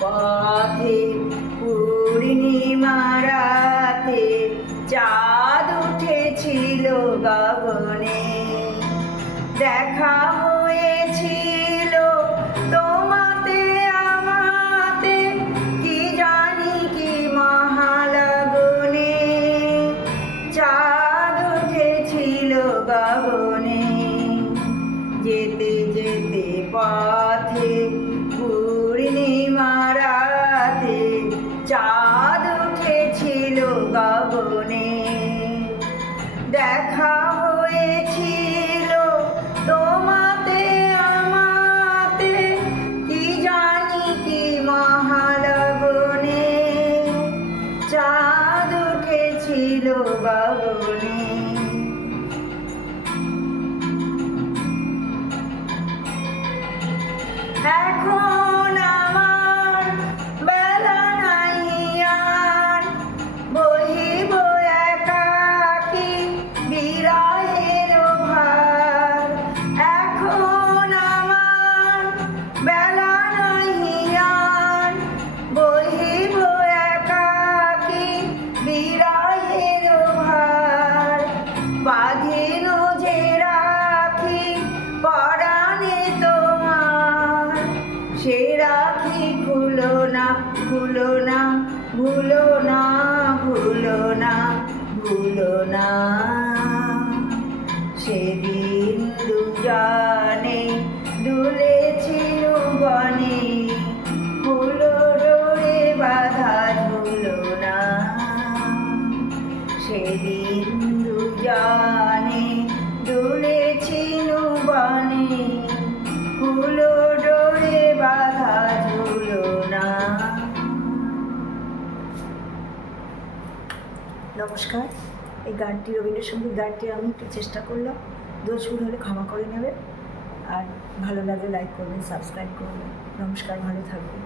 পথে পূর্ণিমা রাতে চাঁদ উঠেছিল গগনে। দেখা হয়েছিল তোমাতে আমাতে, কি জানি কি মহালগনে। চাঁদ উঠেছিল গগনে। যেতে যেতে পথে পূর্ণিমা রাতে চাঁদ উঠেছিল গগনে। দেখা হয়েছিল তোমাতে আমাতে, কি জানি কি মহালগনে। চাঁদ উঠেছিল গগনে। এখন আমার বেলা নাই আর, বহিব একাকী বিরহের ভার। এখন আমার বেলা নাই আর, বহিব একাকী বিরহের ভার। বাঁধিল যে রাখি পরাণে তোমার, সে রাখি খুলো না, খুলো না, ভুলো না, ভুলো না, ভুলো না। সেদিন দুজনে দুলেছিল বনে, ফুলো ডোরে বাঁধা ঝুলো না। সেদিন দুজনে দুলেছিল বনে, ফুলো ডোরে বাঁধা ঝুলো না। নমস্কার। এই গানটি, রবীন্দ্রসঙ্গীত গানটি আমি একটু চেষ্টা করলাম, দোষ ভুল হলে ক্ষমা করে নেবেন। আর ভালো লাগলে লাইক করবেন, সাবস্ক্রাইব করবেন। নমস্কার, ভালো থাকবেন।